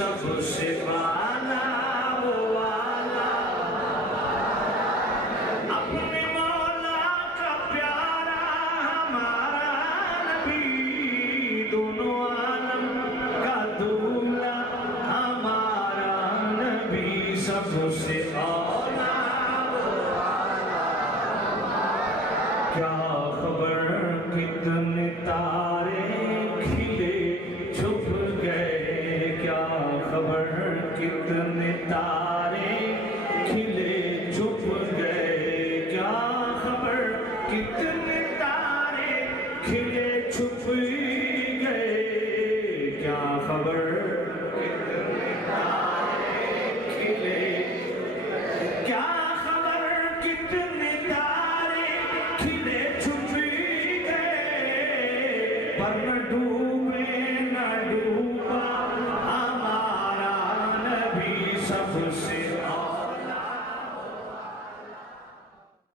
सबसे वाला वो वाला अपने मौला का प्यारा हमारा नबी, दोनों आलम का दूल्हा हमारा नबी, सबसे औला वो वाला। क्या खबर कितने तारे खिले छुप गए, क्या खबर कितने तारे खिले छुप गए, क्या खबर कितने तारे खिले छुप गए, क्या खबर कितने तारे खिले, क्या खबर कितने तारे खिले छुप गए, पर न डूबे न डूबा हमारा नबी, सबसे